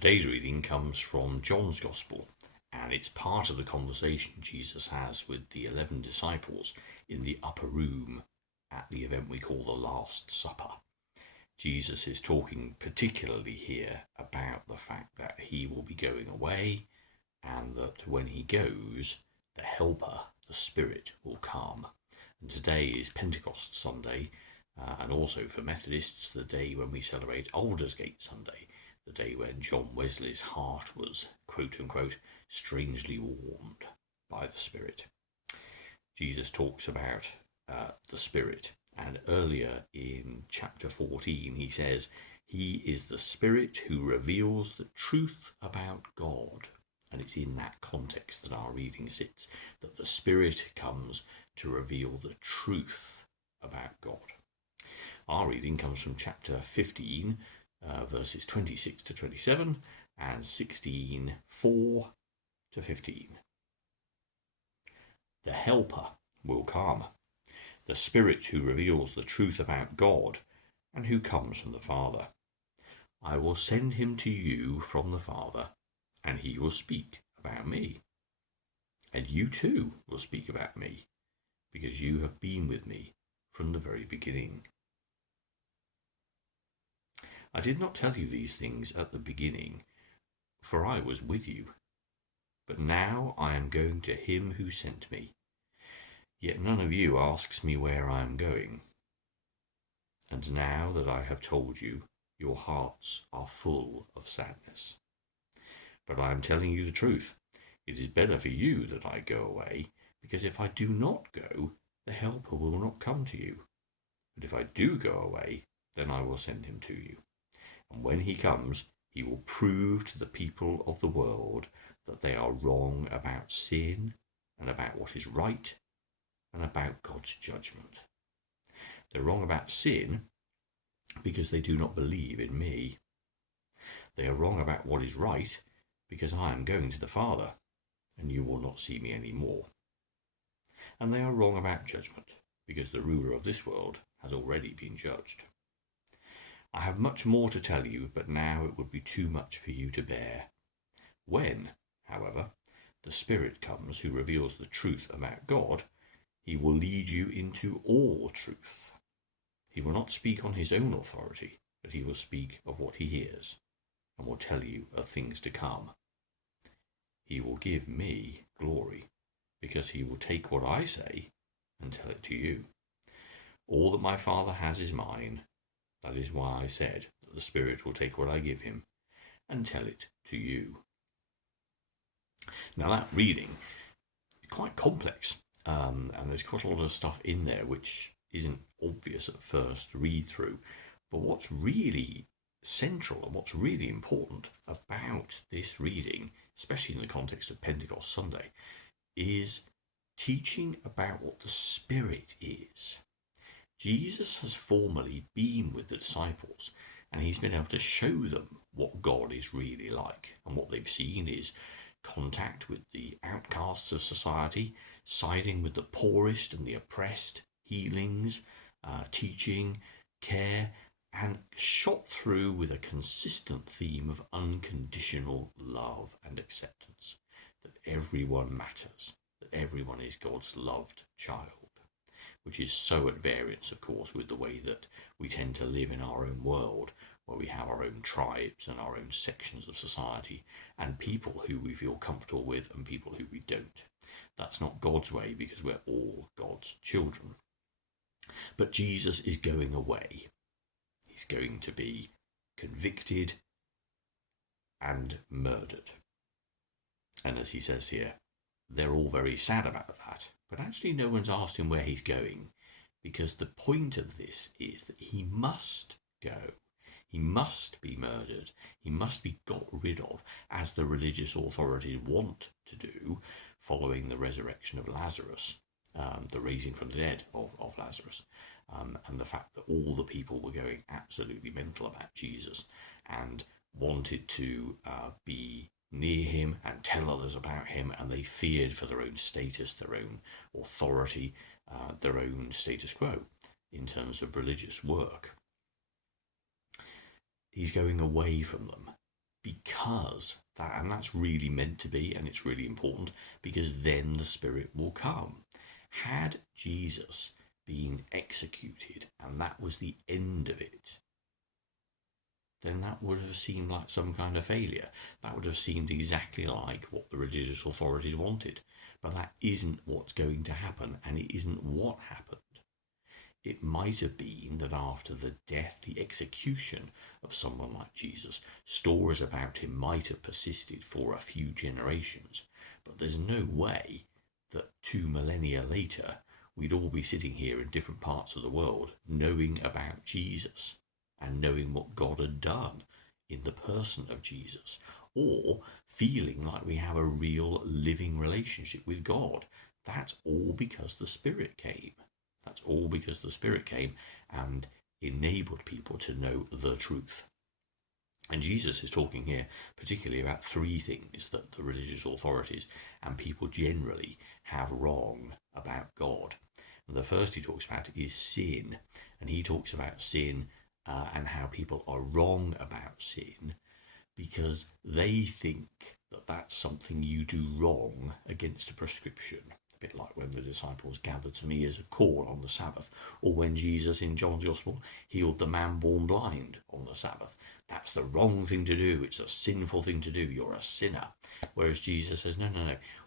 Today's reading comes from John's Gospel, and it's part of the conversation Jesus has with the 11 disciples in the upper room at the event we call the Last Supper. Jesus is talking particularly here about the fact that he will be going away, and that when he goes, the Helper, the Spirit, will come. And today is Pentecost Sunday, and also for Methodists, the day when we celebrate Aldersgate Sunday, the day when John Wesley's heart was, quote unquote, strangely warmed by the Spirit. Jesus talks about the Spirit, and earlier in chapter 14 he says, "He is the Spirit who reveals the truth about God." And it's in that context that our reading sits, that the Spirit comes to reveal the truth about God. Our reading comes from chapter 15, verses 26 to 27 and 16, 4 to 15. The Helper will come, the Spirit who reveals the truth about God and who comes from the Father. I will send him to you from the Father, and he will speak about me. And you too will speak about me, because you have been with me from the very beginning. I did not tell you these things at the beginning, for I was with you. But now I am going to him who sent me. Yet none of you asks me where I am going. And now that I have told you, your hearts are full of sadness. But I am telling you the truth. It is better for you that I go away, because if I do not go, the Helper will not come to you. But if I do go away, then I will send him to you. And when he comes, he will prove to the people of the world that they are wrong about sin and about what is right and about God's judgment. They're wrong about sin because they do not believe in me. They are wrong about what is right because I am going to the Father, and you will not see me any more. And they are wrong about judgment because the ruler of this world has already been judged. I have much more to tell you, but now it would be too much for you to bear. When, however, the Spirit comes who reveals the truth about God, he will lead you into all truth. He will not speak on his own authority, but he will speak of what he hears, and will tell you of things to come. He will give me glory, because he will take what I say and tell it to you. All that my Father has is mine. That is why I said that the Spirit will take what I give him and tell it to you. Now that reading is quite complex, and there's quite a lot of stuff in there which isn't obvious at first read through. But what's really central and what's really important about this reading, especially in the context of Pentecost Sunday, is teaching about what the Spirit is. Jesus has formerly been with the disciples, and he's been able to show them what God is really like. And what they've seen is contact with the outcasts of society, siding with the poorest and the oppressed, healings, teaching, care, and shot through with a consistent theme of unconditional love and acceptance, that everyone matters, that everyone is God's loved child, which is so at variance, of course, with the way that we tend to live in our own world, where we have our own tribes and our own sections of society, and people who we feel comfortable with and people who we don't. That's not God's way, because we're all God's children. But Jesus is going away. He's going to be convicted and murdered. And as he says here, they're all very sad about that. But actually no one's asked him where he's going, because the point of this is that he must go. He must be murdered. He must be got rid of, as the religious authorities want to do, following the resurrection of Lazarus, the raising from the dead of Lazarus, and the fact that all the people were going absolutely mental about Jesus and wanted to be near him and tell others about him, and they feared for their own status, their own authority, their own status quo in terms of religious work. He's going away from them because and that's really meant to be, and it's really important, because then the Spirit will come. Had Jesus been executed and that was the end of it, then that would have seemed like some kind of failure. That would have seemed exactly like what the religious authorities wanted. But that isn't what's going to happen, and it isn't what happened. It might have been that after the death, the execution of someone like Jesus, stories about him might have persisted for a few generations, but there's no way that 2 millennia later we'd all be sitting here in different parts of the world knowing about Jesus and knowing what God had done in the person of Jesus, or feeling like we have a real living relationship with God. That's all because the Spirit came. That's all because the Spirit came and enabled people to know the truth. And Jesus is talking here particularly about three things that the religious authorities and people generally have wrong about God. And the first he talks about is sin. And he talks about sin and how people are wrong about sin because they think that that's something you do wrong against a prescription. A bit like when the disciples gathered some ears of corn on the Sabbath, or when Jesus in John's Gospel healed the man born blind on the Sabbath. That's the wrong thing to do. It's a sinful thing to do. You're a sinner. Whereas Jesus says, no.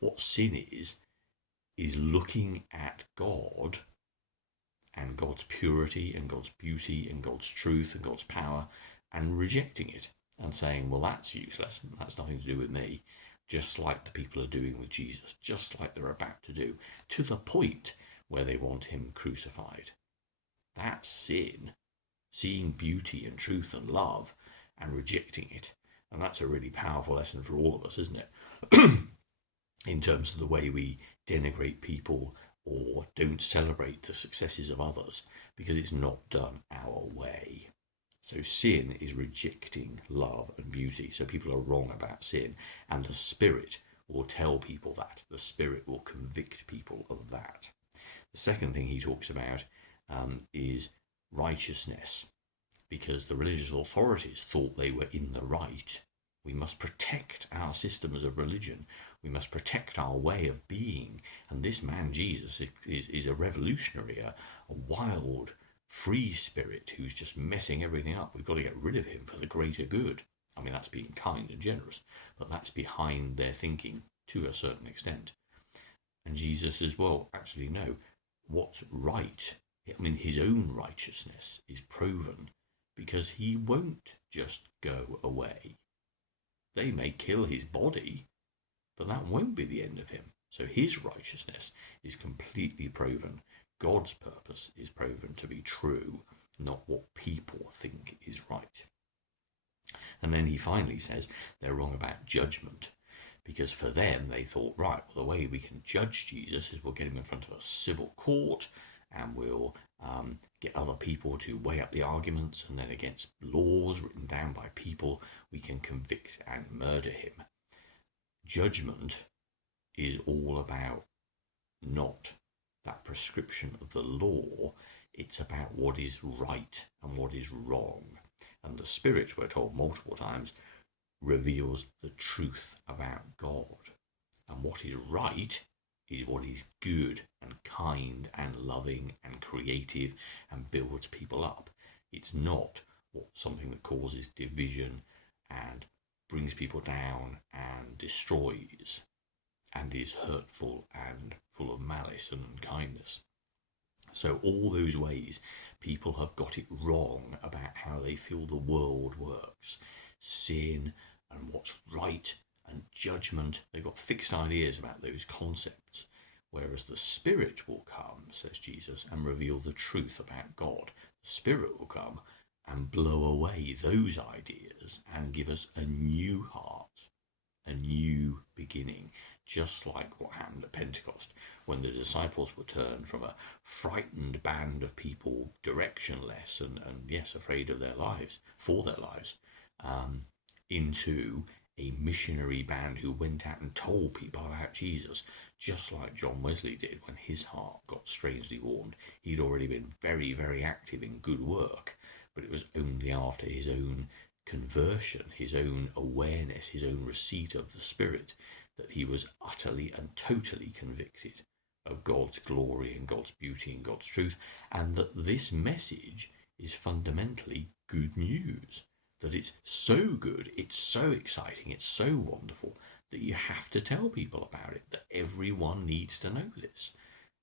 What sin is looking at God and God's purity and God's beauty and God's truth and God's power and rejecting it and saying, well, that's useless. That's nothing to do with me. Just like the people are doing with Jesus, just like they're about to do, to the point where they want him crucified. That's sin. Seeing beauty and truth and love and rejecting it. And that's a really powerful lesson for all of us, isn't it? In terms of the way we denigrate people or don't celebrate the successes of others because it's not done our way. So sin is rejecting love and beauty. So people are wrong about sin, and the Spirit will tell people that. The Spirit will convict people of that. The second thing he talks about is righteousness, because the religious authorities thought they were in the right. We must protect our systems of religion. We must protect our way of being. And this man, Jesus, is a revolutionary, a wild, free spirit who's just messing everything up. We've got to get rid of him for the greater good. I mean, that's being kind and generous, but that's behind their thinking to a certain extent. And Jesus says, well, actually, no. What's right? I mean, his own righteousness is proven because he won't just go away. They may kill his body, but that won't be the end of him. So his righteousness is completely proven. God's purpose is proven to be true, not what people think is right. And then he finally says they're wrong about judgment, because for them they thought, right, well, the way we can judge Jesus is we'll get him in front of a civil court and we'll get other people to weigh up the arguments, and then against laws written down by people we can convict and murder him. Judgment is all about not that prescription of the law. It's about what is right and what is wrong. And the Spirit, we're told multiple times, reveals the truth about God. And what is right is what is good and kind and loving and creative and builds people up. It's not something that causes division and brings people down and destroys and is hurtful and full of malice and unkindness. So all those ways people have got it wrong about how they feel the world works. Sin and what's right and judgment. They've got fixed ideas about those concepts. Whereas the Spirit will come, says Jesus, and reveal the truth about God. The Spirit will come and blow away those ideas and give us a new heart, a new beginning, just like what happened at Pentecost when the disciples were turned from a frightened band of people, directionless and yes, afraid of their lives, for their lives, into a missionary band who went out and told people about Jesus, just like John Wesley did when his heart got strangely warmed. He'd already been very, very active in good work, but it was only after his own conversion, his own awareness, his own receipt of the Spirit, that he was utterly and totally convicted of God's glory and God's beauty and God's truth, and that this message is fundamentally good news. That it's so good, it's so exciting, it's so wonderful that you have to tell people about it, that everyone needs to know this.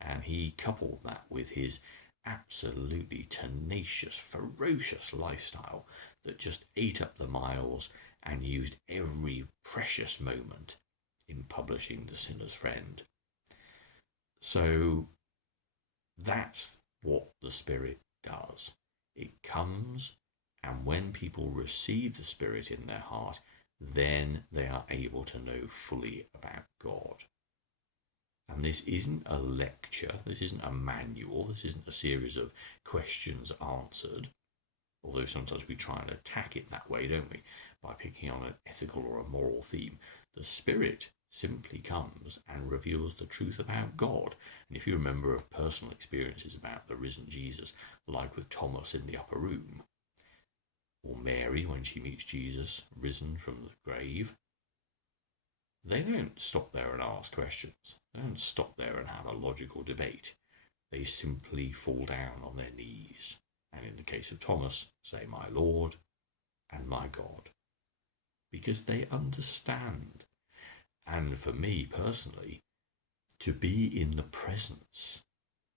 And he coupled that with his absolutely tenacious, ferocious lifestyle that just ate up the miles and used every precious moment in publishing The Sinner's Friend. So that's what the Spirit does. It comes, and when people receive the Spirit in their heart, then they are able to know fully about God. And this isn't a lecture, this isn't a manual, this isn't a series of questions answered, although sometimes we try and attack it that way, don't we, by picking on an ethical or a moral theme. The Spirit simply comes and reveals the truth about God. And if you remember of personal experiences about the risen Jesus, like with Thomas in the upper room, or Mary when she meets Jesus risen from the grave, they don't stop there and ask questions. They don't stop there and have a logical debate. They simply fall down on their knees, and in the case of Thomas, say, "My Lord and my God," because they understand. And for me personally, to be in the presence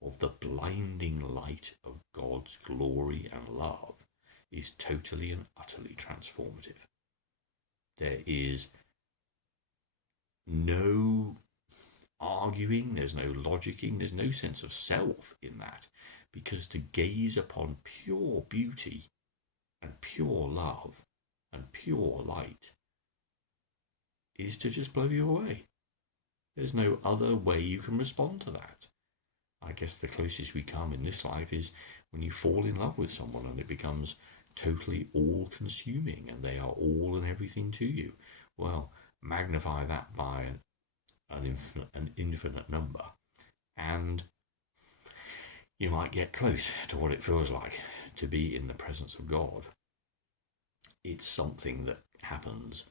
of the blinding light of God's glory and love is totally and utterly transformative. There is no arguing, there's no logicking, there's no sense of self in that, because to gaze upon pure beauty and pure love and pure light is to just blow you away. There's no other way you can respond to that. I guess the closest we come in this life is when you fall in love with someone and it becomes totally all-consuming and they are all and everything to you. Well, magnify that by an infinite number, and you might get close to what it feels like to be in the presence of God. It's something that happens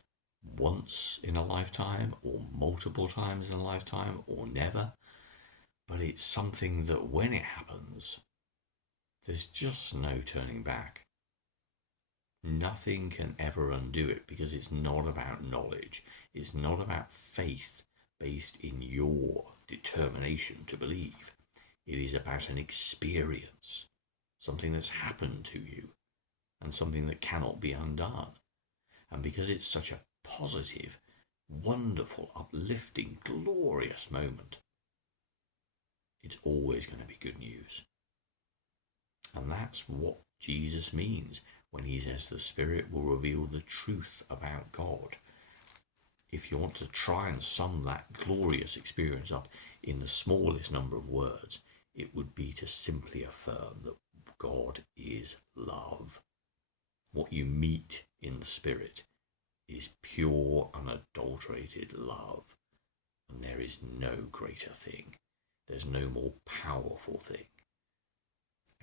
once in a lifetime, or multiple times in a lifetime, or never. But it's something that when it happens, there's just no turning back. Nothing can ever undo it, because it's not about knowledge. It's not about faith based in your determination to believe. It is about an experience, something that's happened to you, and something that cannot be undone. And because it's such a positive, wonderful, uplifting, glorious moment, it's always going to be good news. And that's what Jesus means when he says the Spirit will reveal the truth about God. If you want to try and sum that glorious experience up in the smallest number of words, it would be to simply affirm that God is love. What you meet in the Spirit is pure, unadulterated love. And there is no greater thing. There's no more powerful thing.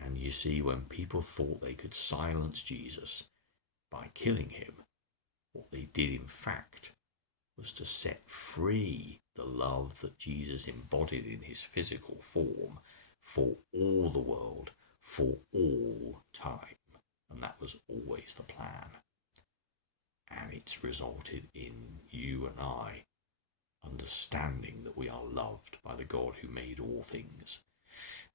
And you see, when people thought they could silence Jesus by killing him, what they did in fact was to set free the love that Jesus embodied in his physical form for all the world, for all time. And that was always the plan. And it's resulted in you and I understanding that we are loved by the God who made all things.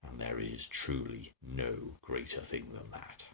And there is truly no greater thing than that.